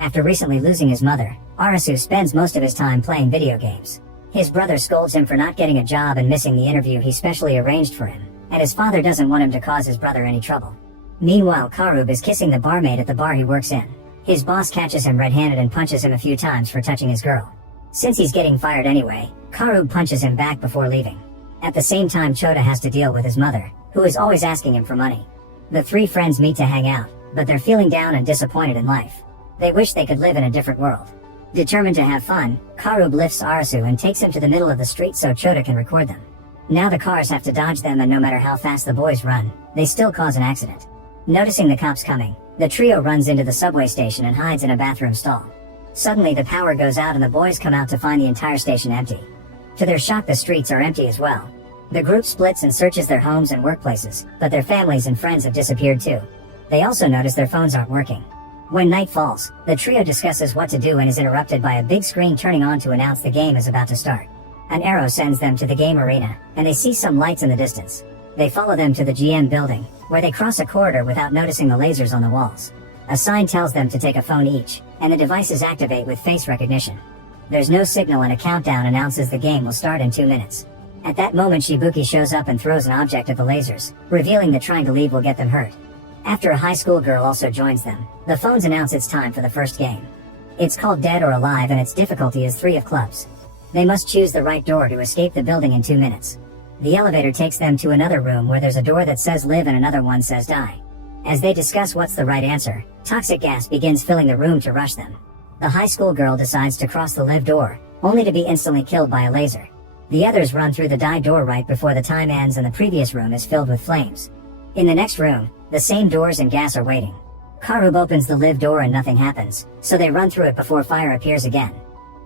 After recently losing his mother, Arasu spends most of his time playing video games. His brother scolds him for not getting a job and missing the interview he specially arranged for him, and his father doesn't want him to cause his brother any trouble. Meanwhile, Karub is kissing the barmaid at the bar he works in. His boss catches him red-handed and punches him a few times for touching his girl. Since he's getting fired anyway, Karub punches him back before leaving. At the same time, Chota has to deal with his mother, who is always asking him for money. The three friends meet to hang out, but they're feeling down and disappointed in life. They wish they could live in a different world. Determined to have fun, Karub lifts Arasu and takes him to the middle of the street so Chota can record them. Now the cars have to dodge them, and no matter how fast the boys run, they still cause an accident. Noticing the cops coming, the trio runs into the subway station and hides in a bathroom stall. Suddenly the power goes out and the boys come out to find the entire station empty. To their shock, the streets are empty as well. The group splits and searches their homes and workplaces, but their families and friends have disappeared too. They also notice their phones aren't working. When night falls, the trio discusses what to do and is interrupted by a big screen turning on to announce the game is about to start. An arrow sends them to the game arena, and they see some lights in the distance. They follow them to the GM building, where they cross a corridor without noticing the lasers on the walls. A sign tells them to take a phone each, and the devices activate with face recognition. There's no signal and a countdown announces the game will start in 2 minutes. At that moment, Shibuki shows up and throws an object at the lasers, revealing that trying to leave will get them hurt. After a high school girl also joins them, the phones announce it's time for the first game. It's called Dead or Alive and its difficulty is 3 of clubs. They must choose the right door to escape the building in 2 minutes. The elevator takes them to another room where there's a door that says live and another one says die. As they discuss what's the right answer, toxic gas begins filling the room to rush them. The high school girl decides to cross the live door, only to be instantly killed by a laser. The others run through the die door right before the time ends and the previous room is filled with flames. In the next room, the same doors and gas are waiting. Karub opens the live door and nothing happens, so they run through it before fire appears again.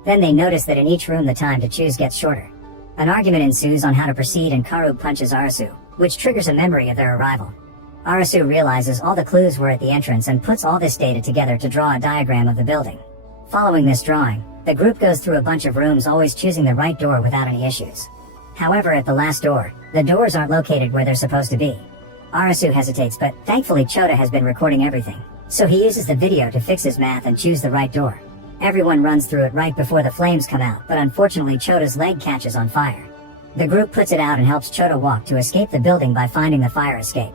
Then they notice that in each room the time to choose gets shorter. An argument ensues on how to proceed and Karub punches Arasu, which triggers a memory of their arrival. Arasu realizes all the clues were at the entrance and puts all this data together to draw a diagram of the building. Following this drawing, the group goes through a bunch of rooms, always choosing the right door without any issues. However, at the last door, the doors aren't located where they're supposed to be. Arasu hesitates, but thankfully Chota has been recording everything, so he uses the video to fix his math and choose the right door. Everyone runs through it right before the flames come out, but unfortunately Chota's leg catches on fire. The group puts it out and helps Chota walk to escape the building by finding the fire escape.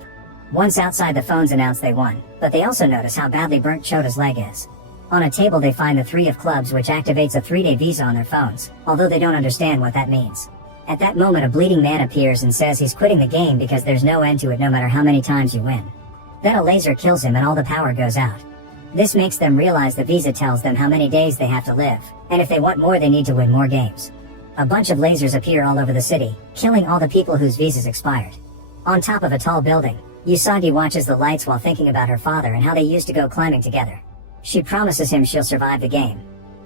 Once outside, the phones announce they won, but they also notice how badly burnt Chota's leg is. On a table they find the 3 of clubs, which activates a 3-day visa on their phones, although they don't understand what that means. At that moment, a bleeding man appears and says he's quitting the game because there's no end to it no matter how many times you win. Then a laser kills him and all the power goes out. This makes them realize the visa tells them how many days they have to live, and if they want more they need to win more games. A bunch of lasers appear all over the city, killing all the people whose visas expired. On top of a tall building, Usagi watches the lights while thinking about her father and how they used to go climbing together. She promises him she'll survive the game.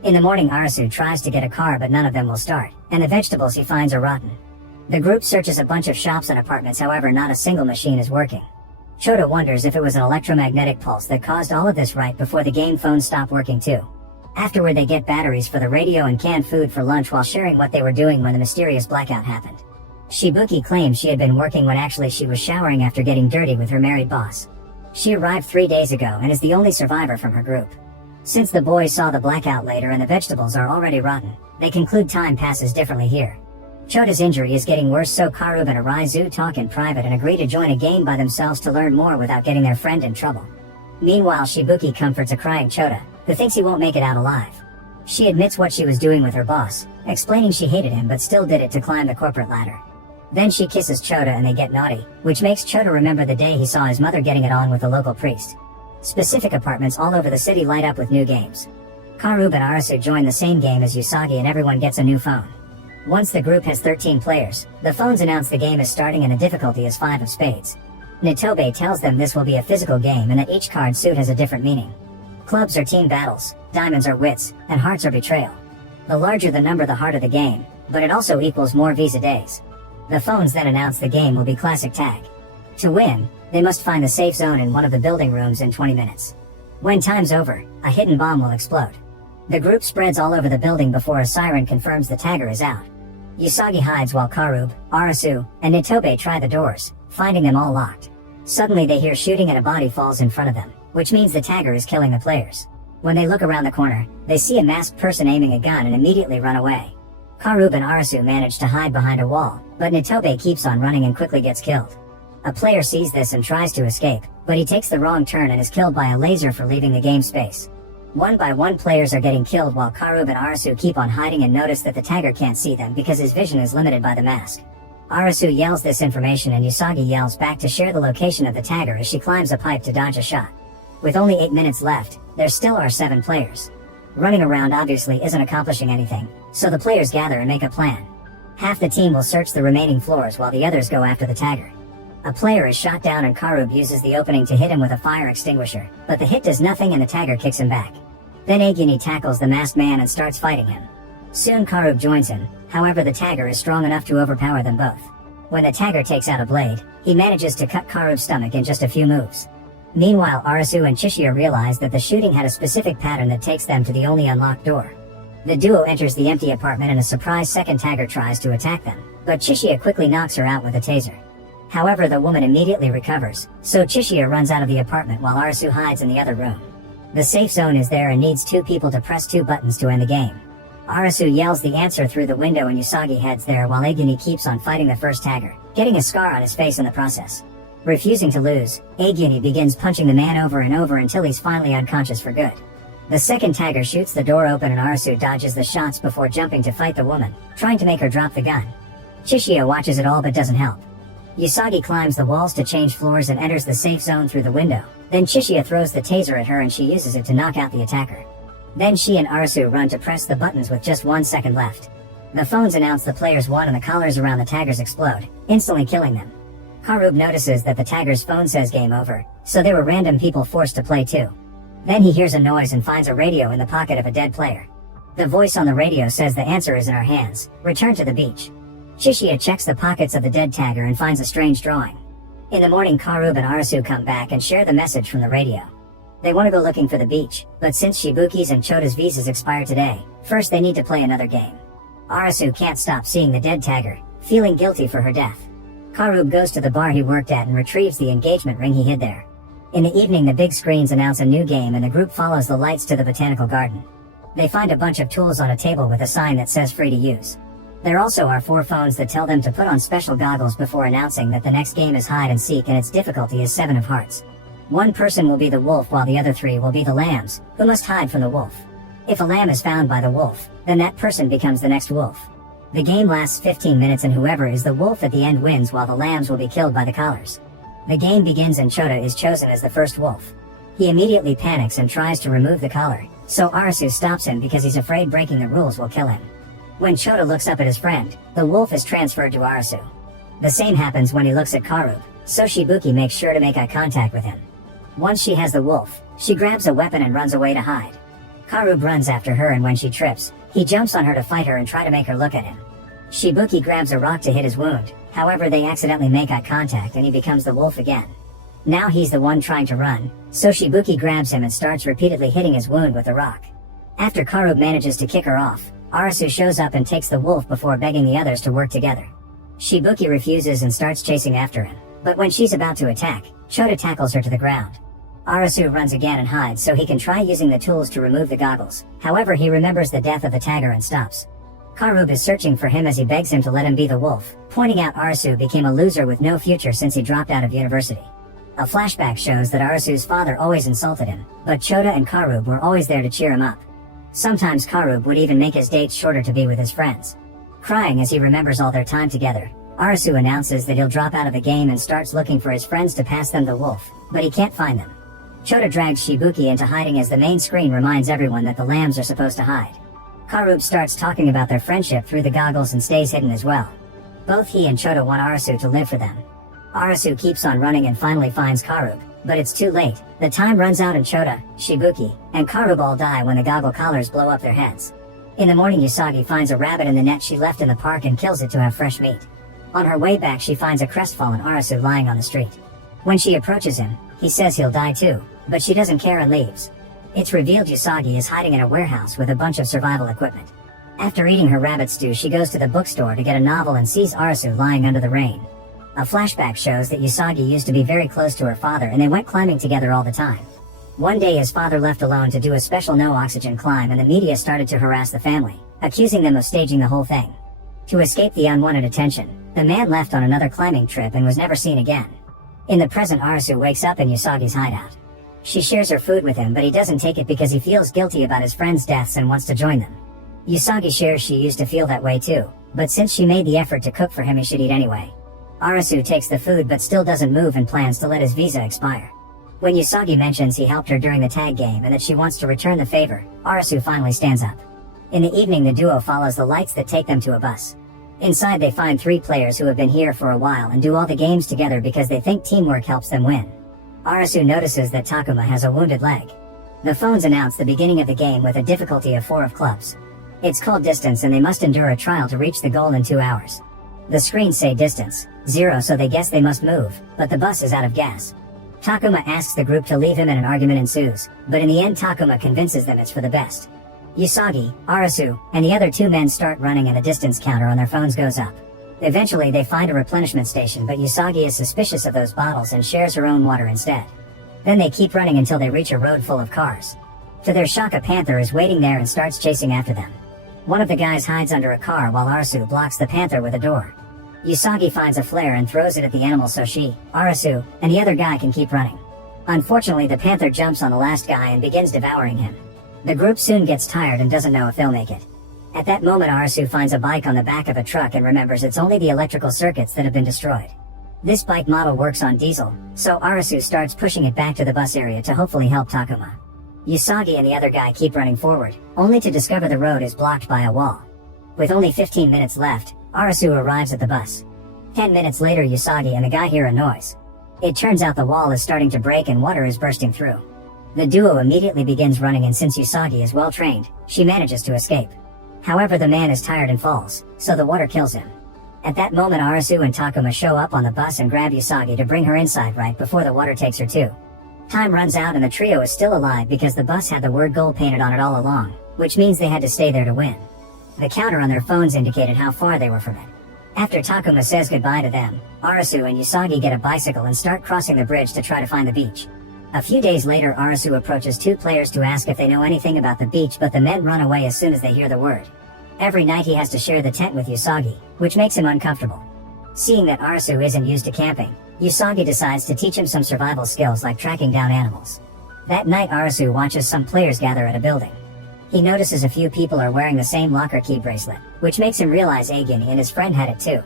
In the morning, Arasu tries to get a car, but none of them will start, and the vegetables he finds are rotten. The group searches a bunch of shops and apartments, however not a single machine is working. Chota wonders if it was an electromagnetic pulse that caused all of this right before the game phones stop working too. Afterward, they get batteries for the radio and canned food for lunch while sharing what they were doing when the mysterious blackout happened. Shibuki claims she had been working when actually she was showering after getting dirty with her married boss. She arrived 3 days ago and is the only survivor from her group. Since the boys saw the blackout later and the vegetables are already rotten, they conclude time passes differently here. Chota's injury is getting worse, so Karub and Araizu talk in private and agree to join a game by themselves to learn more without getting their friend in trouble. Meanwhile, Shibuki comforts a crying Chota, who thinks he won't make it out alive. She admits what she was doing with her boss, explaining she hated him but still did it to climb the corporate ladder. Then she kisses Chota and they get naughty, which makes Chota remember the day he saw his mother getting it on with the local priest. Specific apartments all over the city light up with new games. Karub and Arasu join the same game as Usagi and everyone gets a new phone. Once the group has 13 players, the phones announce the game is starting and the difficulty is 5 of spades. Nitobe tells them this will be a physical game and that each card suit has a different meaning. Clubs are team battles, diamonds are wits, and hearts are betrayal. The larger the number, the harder the game, but it also equals more visa days. The phones then announce the game will be classic tag. To win, they must find the safe zone in one of the building rooms in 20 minutes. When time's over, a hidden bomb will explode. The group spreads all over the building before a siren confirms the tagger is out. Usagi hides while Karub, Arasu, and Nitobe try the doors, finding them all locked. Suddenly they hear shooting and a body falls in front of them, which means the tagger is killing the players. When they look around the corner, they see a masked person aiming a gun and immediately run away. Karub and Arasu manage to hide behind a wall, but Nitobe keeps on running and quickly gets killed. A player sees this and tries to escape, but he takes the wrong turn and is killed by a laser for leaving the game space. One by one players are getting killed while Karub and Arasu keep on hiding and notice that the tagger can't see them because his vision is limited by the mask. Arasu yells this information and Usagi yells back to share the location of the tagger as she climbs a pipe to dodge a shot. With only 8 minutes left, there still are 7 players. Running around obviously isn't accomplishing anything, so the players gather and make a plan. Half the team will search the remaining floors while the others go after the tagger. A player is shot down and Karub uses the opening to hit him with a fire extinguisher, but the hit does nothing and the tagger kicks him back. Then Aguni tackles the masked man and starts fighting him. Soon Karub joins him, however the tagger is strong enough to overpower them both. When the tagger takes out a blade, he manages to cut Karub's stomach in just a few moves. Meanwhile, Arasu and Chishiya realize that the shooting had a specific pattern that takes them to the only unlocked door. The duo enters the empty apartment and a surprise second tagger tries to attack them, but Chishiya quickly knocks her out with a taser. However, the woman immediately recovers, so Chishiya runs out of the apartment while Arasu hides in the other room. The safe zone is there and needs 2 people to press 2 buttons to end the game. Arasu yells the answer through the window and Usagi heads there while Aguni keeps on fighting the first tagger, getting a scar on his face in the process. Refusing to lose, Aguni begins punching the man over and over until he's finally unconscious for good. The second tagger shoots the door open and Arasu dodges the shots before jumping to fight the woman, trying to make her drop the gun. Chishiya watches it all but doesn't help. Usagi climbs the walls to change floors and enters the safe zone through the window, then Chishiya throws the taser at her and she uses it to knock out the attacker. Then she and Arasu run to press the buttons with just 1 second left. The phones announce the players won and the collars around the taggers explode, instantly killing them. Karub notices that the tagger's phone says game over, so there were random people forced to play too. Then he hears a noise and finds a radio in the pocket of a dead player. The voice on the radio says the answer is in our hands, return to the beach. Chishiya checks the pockets of the dead tagger and finds a strange drawing. In the morning, Karub and Arasu come back and share the message from the radio. They want to go looking for the beach, but since Shibuki's and Chota's visas expire today, first they need to play another game. Arasu can't stop seeing the dead tagger, feeling guilty for her death. Karub goes to the bar he worked at and retrieves the engagement ring he hid there. In the evening, the big screens announce a new game and the group follows the lights to the botanical garden. They find a bunch of tools on a table with a sign that says free to use. There also are 4 phones that tell them to put on special goggles before announcing that the next game is hide and seek and its difficulty is 7 of hearts. One person will be the wolf while the other 3 will be the lambs, who must hide from the wolf. If a lamb is found by the wolf, then that person becomes the next wolf. The game lasts 15 minutes and whoever is the wolf at the end wins while the lambs will be killed by the collars. The game begins and Chota is chosen as the first wolf. He immediately panics and tries to remove the collar, so Arasu stops him because he's afraid breaking the rules will kill him. When Chota looks up at his friend, the wolf is transferred to Arasu. The same happens when he looks at Karub, so Shibuki makes sure to make eye contact with him. Once she has the wolf, she grabs a weapon and runs away to hide. Karub runs after her and when she trips, he jumps on her to fight her and try to make her look at him. Shibuki grabs a rock to hit his wound, however they accidentally make eye contact and he becomes the wolf again. Now he's the one trying to run, so Shibuki grabs him and starts repeatedly hitting his wound with the rock. After Karub manages to kick her off, Arasu shows up and takes the wolf before begging the others to work together. Shibuki refuses and starts chasing after him, but when she's about to attack, Chota tackles her to the ground. Arasu runs again and hides so he can try using the tools to remove the goggles, however he remembers the death of the tagger and stops. Karub is searching for him as he begs him to let him be the wolf, pointing out Arasu became a loser with no future since he dropped out of university. A flashback shows that Arasu's father always insulted him, but Chota and Karub were always there to cheer him up. Sometimes Karub would even make his dates shorter to be with his friends. Crying as he remembers all their time together, Arasu announces that he'll drop out of the game and starts looking for his friends to pass them the wolf, but he can't find them. Chota drags Shibuki into hiding as the main screen reminds everyone that the lambs are supposed to hide. Karub starts talking about their friendship through the goggles and stays hidden as well. Both he and Chota want Arasu to live for them. Arasu keeps on running and finally finds Karub, but it's too late. The time runs out and Chota, Shibuki, and Karub all die when the goggle collars blow up their heads. In the morning, Usagi finds a rabbit in the net she left in the park and kills it to have fresh meat. On her way back, she finds a crestfallen Arasu lying on the street. When she approaches him, he says he'll die too, but she doesn't care and leaves. It's revealed Usagi is hiding in a warehouse with a bunch of survival equipment. After eating her rabbit stew, she goes to the bookstore to get a novel and sees Arasu lying under the rain. A flashback shows that Usagi used to be very close to her father and they went climbing together all the time. One day his father left alone to do a special no-oxygen climb, and the media started to harass the family, accusing them of staging the whole thing. To escape the unwanted attention, the man left on another climbing trip and was never seen again. In the present, Arasu wakes up in Usagi's hideout. She shares her food with him, but he doesn't take it because he feels guilty about his friends' deaths and wants to join them. Usagi shares she used to feel that way too, but since she made the effort to cook for him, he should eat anyway. Arasu takes the food but still doesn't move and plans to let his visa expire. When Usagi mentions he helped her during the tag game and that she wants to return the favor, Arasu finally stands up. In the evening, the duo follows the lights that take them to a bus. Inside, they find 3 players who have been here for a while and do all the games together because they think teamwork helps them win. Arasu notices that Takuma has a wounded leg. The phones announce the beginning of the game with a difficulty of 4 of clubs. It's called distance and they must endure a trial to reach the goal in 2 hours. The screens say distance 0, so they guess they must move, but the bus is out of gas. Takuma asks the group to leave him and an argument ensues, but in the end Takuma convinces them it's for the best. Usagi, Arasu, and the other 2 men start running and the distance counter on their phones goes up. Eventually they find a replenishment station, but Usagi is suspicious of those bottles and shares her own water instead. Then they keep running until they reach a road full of cars. To their shock, a panther is waiting there and starts chasing after them. One of the guys hides under a car while Arasu blocks the panther with a door. Usagi finds a flare and throws it at the animal so she, Arasu, and the other guy can keep running. Unfortunately, the panther jumps on the last guy and begins devouring him. The group soon gets tired and doesn't know if they'll make it. At that moment, Arasu finds a bike on the back of a truck and remembers it's only the electrical circuits that have been destroyed. This bike model works on diesel, so Arasu starts pushing it back to the bus area to hopefully help Takuma. Usagi and the other guy keep running forward, only to discover the road is blocked by a wall. With only 15 minutes left, Arasu arrives at the bus. 10 minutes later, Usagi and the guy hear a noise. It turns out the wall is starting to break and water is bursting through. The duo immediately begins running, and since Usagi is well trained, she manages to escape. However, the man is tired and falls, so the water kills him. At that moment, Arasu and Takuma show up on the bus and grab Usagi to bring her inside right before the water takes her too. Time runs out and the trio is still alive because the bus had the word goal painted on it all along, which means they had to stay there to win. The counter on their phones indicated how far they were from it. After Takuma says goodbye to them, Arasu and Usagi get a bicycle and start crossing the bridge to try to find the beach. A few days later, Arasu approaches 2 players to ask if they know anything about the beach, but the men run away as soon as they hear the word. Every night he has to share the tent with Usagi, which makes him uncomfortable. Seeing that Arasu isn't used to camping, Usagi decides to teach him some survival skills like tracking down animals. That night, Arasu watches some players gather at a building. He notices a few people are wearing the same locker key bracelet, which makes him realize Agini and his friend had it too.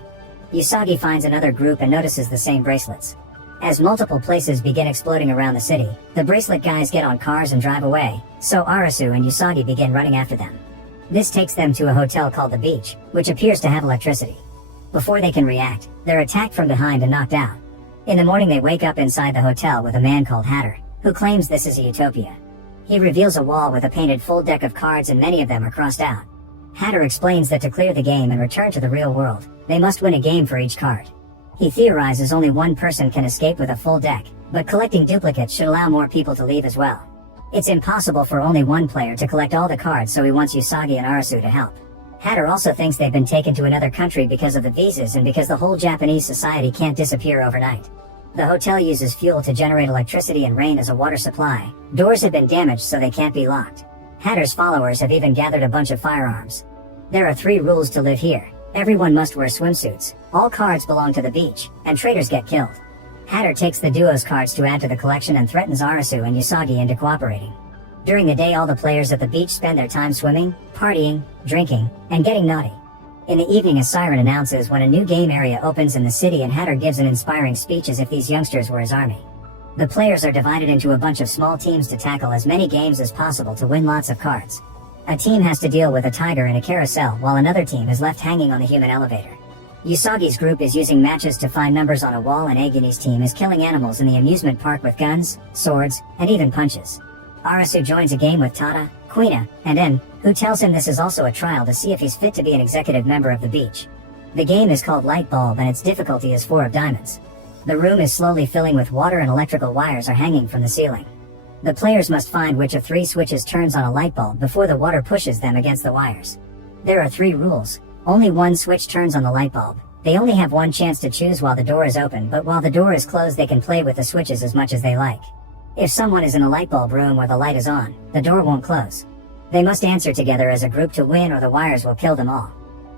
Usagi finds another group and notices the same bracelets. As multiple places begin exploding around the city, the bracelet guys get on cars and drive away, so Arasu and Usagi begin running after them. This takes them to a hotel called the Beach, which appears to have electricity. Before they can react, they're attacked from behind and knocked out. In the morning, they wake up inside the hotel with a man called Hatter, who claims this is a utopia. He reveals a wall with a painted full deck of cards and many of them are crossed out. Hatter explains that to clear the game and return to the real world, they must win a game for each card. He theorizes only one person can escape with a full deck, but collecting duplicates should allow more people to leave as well. It's impossible for only one player to collect all the cards, so he wants Usagi and Arasu to help. Hatter also thinks they've been taken to another country because of the visas and because the whole Japanese society can't disappear overnight. The hotel uses fuel to generate electricity and rain as a water supply. Doors have been damaged so they can't be locked. Hatter's followers have even gathered a bunch of firearms. There are 3 rules to live here. Everyone must wear swimsuits, all cards belong to the beach, and traitors get killed. Hatter takes the duo's cards to add to the collection and threatens Arasu and Usagi into cooperating. During the day, all the players at the beach spend their time swimming, partying, drinking, and getting naughty. In the evening, a siren announces when a new game area opens in the city, and Hatter gives an inspiring speech as if these youngsters were his army. The players are divided into a bunch of small teams to tackle as many games as possible to win lots of cards. A team has to deal with a tiger in a carousel while another team is left hanging on the human elevator. Usagi's group is using matches to find numbers on a wall, and Agini's team is killing animals in the amusement park with guns, swords, and even punches. Arasu joins a game with Tada, Kuina, and En, who tells him this is also a trial to see if he's fit to be an executive member of the beach. The game is called Light Bulb and its difficulty is 4 of diamonds. The room is slowly filling with water and electrical wires are hanging from the ceiling. The players must find which of 3 switches turns on a light bulb before the water pushes them against the wires. There are 3 rules. Only one switch turns on the light bulb. They only have 1 chance to choose while the door is open, but while the door is closed they can play with the switches as much as they like. If someone is in a light bulb room where the light is on, the door won't close. They must answer together as a group to win or the wires will kill them all.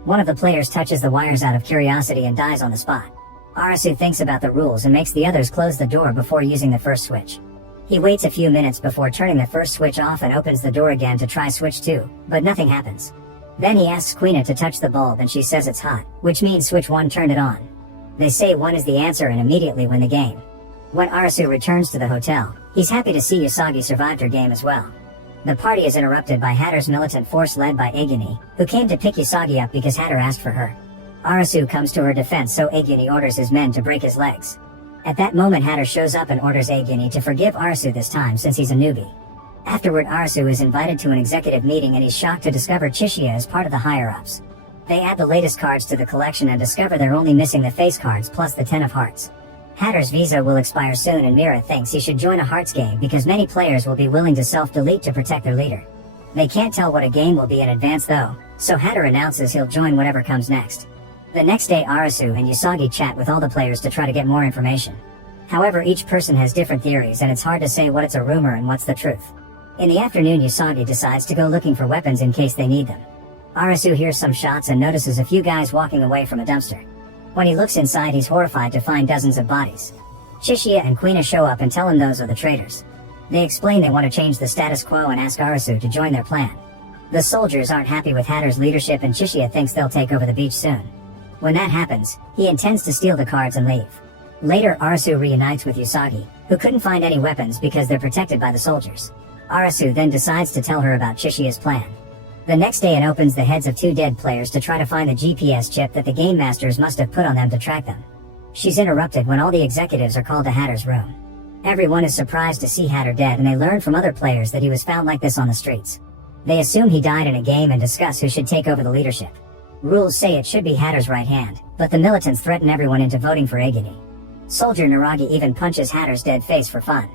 One of the players touches the wires out of curiosity and dies on the spot. Arasu thinks about the rules and makes the others close the door before using the first switch. He waits a few minutes before turning the first switch off and opens the door again to try switch 2, but nothing happens. Then he asks Quina to touch the bulb and she says it's hot, which means switch 1 turned it on. They say 1 is the answer and immediately win the game. When Arasu returns to the hotel, he's happy to see Usagi survived her game as well. The party is interrupted by Hatter's militant force led by Aguni, who came to pick Usagi up because Hatter asked for her. Arasu comes to her defense, so Aguni orders his men to break his legs. At that moment Hatter shows up and orders Aguni to forgive Arasu this time since he's a newbie. Afterward Arasu is invited to an executive meeting and he's shocked to discover Chishiya is part of the higher-ups. They add the latest cards to the collection and discover they're only missing the face cards plus the 10 of hearts. Hatter's visa will expire soon and Mira thinks he should join a hearts game because many players will be willing to self-delete to protect their leader. They can't tell what a game will be in advance though, so Hatter announces he'll join whatever comes next. The next day Arasu and Usagi chat with all the players to try to get more information. However, each person has different theories and it's hard to say what's a rumor and what's the truth. In the afternoon Usagi decides to go looking for weapons in case they need them. Arasu hears some shots and notices a few guys walking away from a dumpster. When he looks inside he's horrified to find dozens of bodies. Chishiya and Quina show up and tell him those are the traitors. They explain they want to change the status quo and ask Arasu to join their plan. The soldiers aren't happy with Hatter's leadership and Chishiya thinks they'll take over the beach soon. When that happens, he intends to steal the cards and leave. Later Arasu reunites with Usagi, who couldn't find any weapons because they're protected by the soldiers. Arasu then decides to tell her about Chishiya's plan. The next day it opens the heads of 2 dead players to try to find the GPS chip that the game masters must have put on them to track them. She's interrupted when all the executives are called to Hatter's room. Everyone is surprised to see Hatter dead and they learn from other players that he was found like this on the streets. They assume he died in a game and discuss who should take over the leadership. Rules say it should be Hatter's right hand, but the militants threaten everyone into voting for Aguni. Soldier Naragi even punches Hatter's dead face for fun.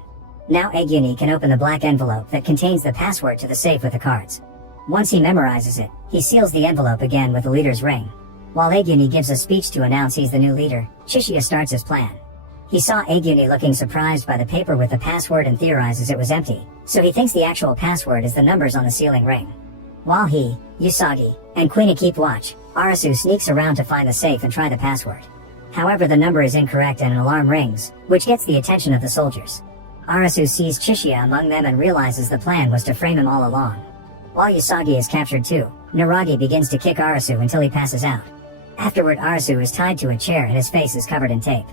Now Aguni can open the black envelope that contains the password to the safe with the cards. Once he memorizes it, he seals the envelope again with the leader's ring. While Aguni gives a speech to announce he's the new leader, Chishiya starts his plan. He saw Aguni looking surprised by the paper with the password and theorizes it was empty, so he thinks the actual password is the numbers on the sealing ring. While he, Usagi, and Quina keep watch, Arasu sneaks around to find the safe and try the password. However, the number is incorrect and an alarm rings, which gets the attention of the soldiers. Arasu sees Chishiya among them and realizes the plan was to frame him all along. While Usagi is captured too, Naragi begins to kick Arasu until he passes out. Afterward Arasu is tied to a chair and his face is covered in tape.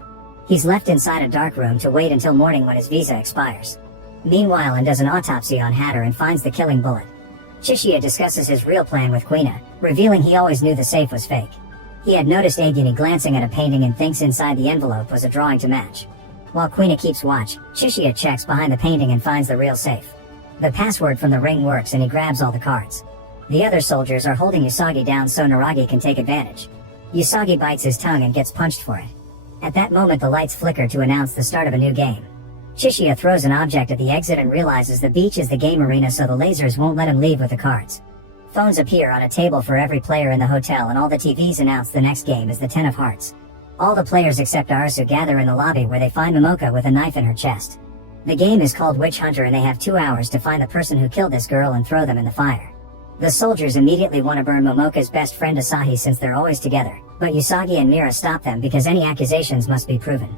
He's left inside a dark room to wait until morning when his visa expires. Meanwhile An does an autopsy on Hatter and finds the killing bullet. Chishiya discusses his real plan with Quina, revealing he always knew the safe was fake. He had noticed Aguni glancing at a painting and thinks inside the envelope was a drawing to match. While Quina keeps watch, Chishiya checks behind the painting and finds the real safe. The password from the ring works and he grabs all the cards. The other soldiers are holding Usagi down so Naragi can take advantage. Usagi bites his tongue and gets punched for it. At that moment the lights flicker to announce the start of a new game. Chishiya throws an object at the exit and realizes the beach is the game arena so the lasers won't let him leave with the cards. Phones appear on a table for every player in the hotel and all the TVs announce the next game is the 10 of hearts. All the players except Arasu gather in the lobby where they find Momoka with a knife in her chest. The game is called Witch Hunter and they have 2 hours to find the person who killed this girl and throw them in the fire. The soldiers immediately want to burn Momoka's best friend Asahi since they're always together, but Usagi and Mira stop them because any accusations must be proven.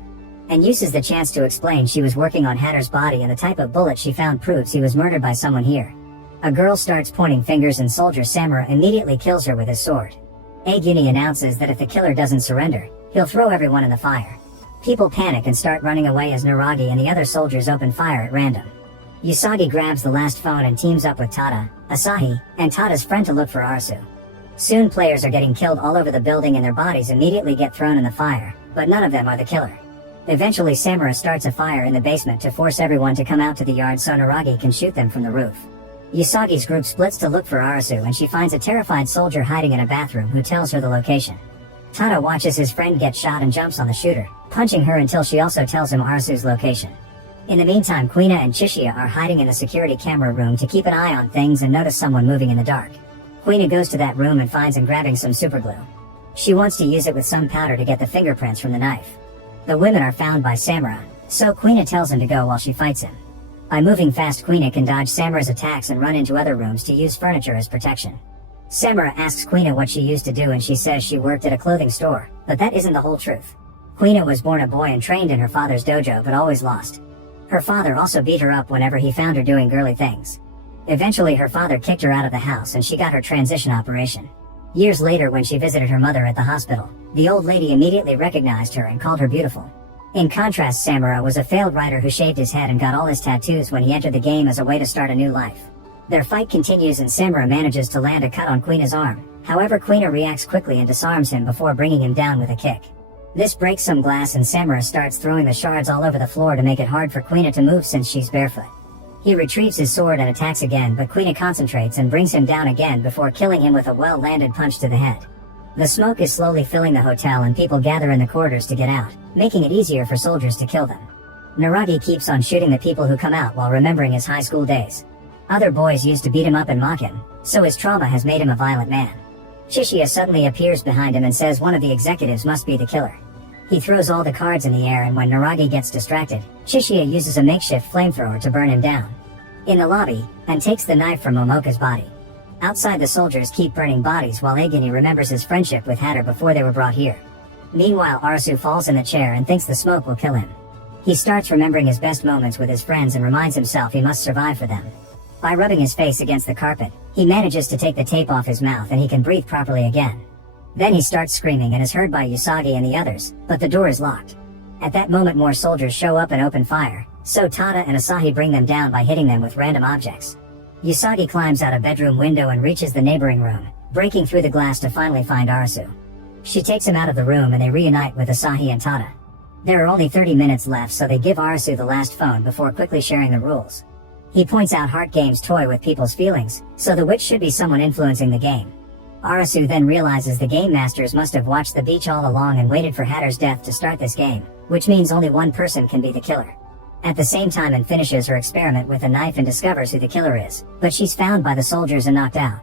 And uses the chance to explain she was working on Hatter's body and the type of bullet she found proves he was murdered by someone here. A girl starts pointing fingers and soldier Samura immediately kills her with his sword. Aguni announces that if the killer doesn't surrender, he'll throw everyone in the fire. People panic and start running away as Naragi and the other soldiers open fire at random. Usagi grabs the last phone and teams up with Tada, Asahi, and Tada's friend to look for Arasu. Soon players are getting killed all over the building and their bodies immediately get thrown in the fire, but none of them are the killer. Eventually Samura starts a fire in the basement to force everyone to come out to the yard so Naragi can shoot them from the roof. Usagi's group splits to look for Arasu and she finds a terrified soldier hiding in a bathroom who tells her the location. Tada watches his friend get shot and jumps on the shooter, punching her until she also tells him Arasu's location. In the meantime Quina and Chishiya are hiding in the security camera room to keep an eye on things and notice someone moving in the dark. Quina goes to that room and finds him grabbing some superglue. She wants to use it with some powder to get the fingerprints from the knife. The women are found by Samura, so Quina tells him to go while she fights him. By moving fast, Quina can dodge Samura's attacks and run into other rooms to use furniture as protection. Samura asks Quina what she used to do and she says she worked at a clothing store, but that isn't the whole truth. Quina was born a boy and trained in her father's dojo but always lost. Her father also beat her up whenever he found her doing girly things. Eventually her father kicked her out of the house and she got her transition operation. Years later, when she visited her mother at the hospital, the old lady immediately recognized her and called her beautiful. In contrast, Samura was a failed writer who shaved his head and got all his tattoos when he entered the game as a way to start a new life. Their fight continues and Samura manages to land a cut on Quina's arm. However, Quina reacts quickly and disarms him before bringing him down with a kick. This breaks some glass and Samura starts throwing the shards all over the floor to make it hard for Quina to move since she's barefoot. He retrieves his sword and attacks again, but Quina concentrates and brings him down again before killing him with a well-landed punch to the head. The smoke is slowly filling the hotel and people gather in the corridors to get out, making it easier for soldiers to kill them. Naragi keeps on shooting the people who come out while remembering his high school days. Other boys used to beat him up and mock him, so his trauma has made him a violent man. Chishiya suddenly appears behind him and says one of the executives must be the killer. He throws all the cards in the air and when Naragi gets distracted, Chishiya uses a makeshift flamethrower to burn him down. In the lobby, and takes the knife from Momoka's body. Outside, the soldiers keep burning bodies while Agini remembers his friendship with Hatter before they were brought here. Meanwhile, Arasu falls in the chair and thinks the smoke will kill him. He starts remembering his best moments with his friends and reminds himself he must survive for them. By rubbing his face against the carpet, he manages to take the tape off his mouth and he can breathe properly again. Then he starts screaming and is heard by Usagi and the others, but the door is locked. At that moment, more soldiers show up and open fire, so Tada and Asahi bring them down by hitting them with random objects. Usagi climbs out a bedroom window and reaches the neighboring room, breaking through the glass to finally find Arasu. She takes him out of the room and they reunite with Asahi and Tada. There are only 30 minutes left, so they give Arasu the last phone before quickly sharing the rules. He points out Heart Games toy with people's feelings, so the witch should be someone influencing the game. Arasu then realizes the game masters must have watched the beach all along and waited for Hatter's death to start this game, which means only one person can be the killer. At the same time, and finishes her experiment with a knife and discovers who the killer is, but she's found by the soldiers and knocked out.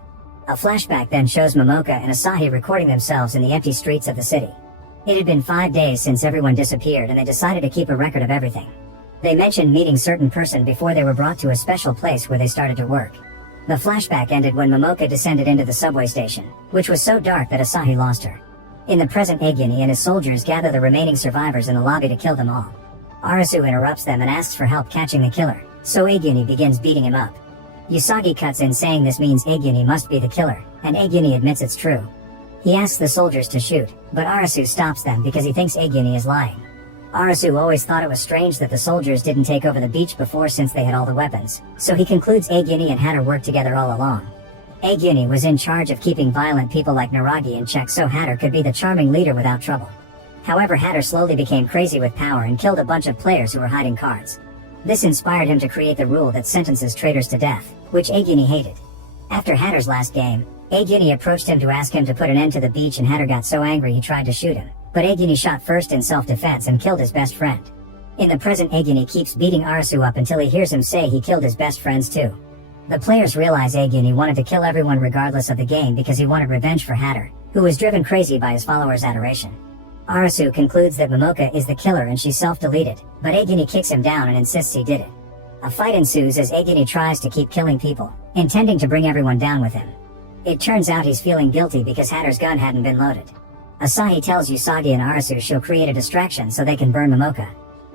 A flashback then shows Momoka and Asahi recording themselves in the empty streets of the city. It had been 5 days since everyone disappeared and they decided to keep a record of everything. They mentioned meeting certain person before they were brought to a special place where they started to work. The flashback ended when Momoka descended into the subway station, which was so dark that Asahi lost her. In the present, Agini and his soldiers gather the remaining survivors in the lobby to kill them all. Arasu interrupts them and asks for help catching the killer, so Agini begins beating him up. Usagi cuts in saying this means Agini must be the killer, and Agini admits it's true. He asks the soldiers to shoot, but Arasu stops them because he thinks Agini is lying. Arasu always thought it was strange that the soldiers didn't take over the beach before since they had all the weapons, so he concludes Agini and Hatter worked together all along. Agini was in charge of keeping violent people like Naragi in check so Hatter could be the charming leader without trouble. However, Hatter slowly became crazy with power and killed a bunch of players who were hiding cards. This inspired him to create the rule that sentences traitors to death, which Agini hated. After Hatter's last game, Agini approached him to ask him to put an end to the beach and Hatter got so angry he tried to shoot him, but Agini shot first in self-defense and killed his best friend. In the present, Agini keeps beating Arasu up until he hears him say he killed his best friends too. The players realize Agini wanted to kill everyone regardless of the game because he wanted revenge for Hatter, who was driven crazy by his followers' adoration. Arasu concludes that Momoka is the killer and she self-deleted, but Agini kicks him down and insists he did it. A fight ensues as Agini tries to keep killing people, intending to bring everyone down with him. It turns out he's feeling guilty because Hatter's gun hadn't been loaded. Asahi tells Usagi and Arasu she'll create a distraction so they can burn Momoka.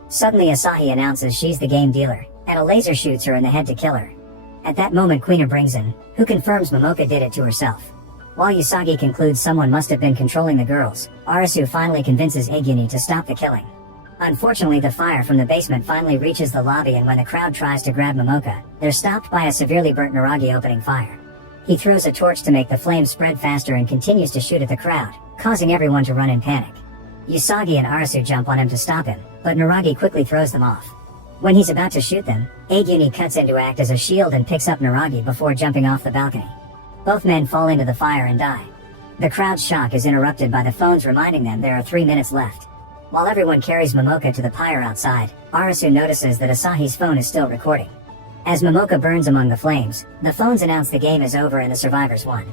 Suddenly Asahi announces she's the game dealer, and a laser shoots her in the head to kill her. At that moment Quina brings in, who confirms Momoka did it to herself. While Usagi concludes someone must have been controlling the girls, Arasu finally convinces Agini to stop the killing. Unfortunately, the fire from the basement finally reaches the lobby and when the crowd tries to grab Momoka, they're stopped by a severely burnt Naragi opening fire. He throws a torch to make the flames spread faster and continues to shoot at the crowd, causing everyone to run in panic. Usagi and Arasu jump on him to stop him, but Naragi quickly throws them off. When he's about to shoot them, Agini cuts in to act as a shield and picks up Naragi before jumping off the balcony. Both men fall into the fire and die. The crowd's shock is interrupted by the phones reminding them there are 3 minutes left. While everyone carries Momoka to the pyre outside, Arasu notices that Asahi's phone is still recording. As Momoka burns among the flames, the phones announce the game is over and the survivors won.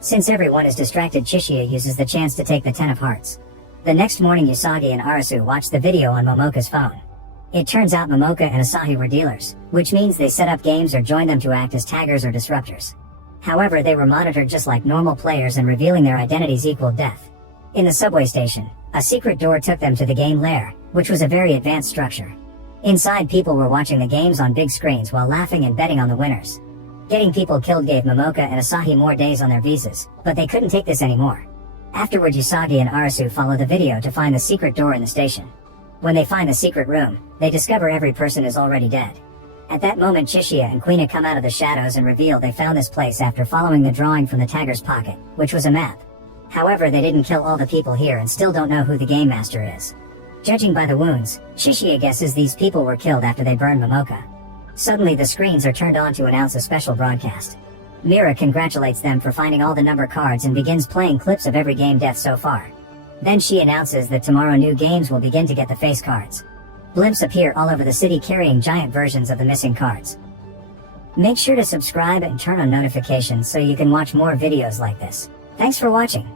Since everyone is distracted, Chishiya uses the chance to take the 10 of hearts. The next morning Usagi and Arasu watch the video on Momoka's phone. It turns out Momoka and Asahi were dealers, which means they set up games or joined them to act as taggers or disruptors. However, they were monitored just like normal players, and revealing their identities equaled death. In the subway station, a secret door took them to the game lair, which was a very advanced structure. Inside, people were watching the games on big screens while laughing and betting on the winners. Getting people killed gave Momoka and Asahi more days on their visas, but they couldn't take this anymore. Afterward, Usagi and Arasu follow the video to find the secret door in the station. When they find the secret room, they discover every person is already dead. At that moment, Chishiya and Quina come out of the shadows and reveal they found this place after following the drawing from the tagger's pocket, which was a map. However, they didn't kill all the people here and still don't know who the game master is. Judging by the wounds, Chishiya guesses these people were killed after they burned Momoka. Suddenly, the screens are turned on to announce a special broadcast. Mira congratulates them for finding all the number cards and begins playing clips of every game death so far. Then she announces that tomorrow new games will begin to get the face cards. Blimps appear all over the city carrying giant versions of the missing cards. Make sure to subscribe and turn on notifications so you can watch more videos like this. Thanks for watching.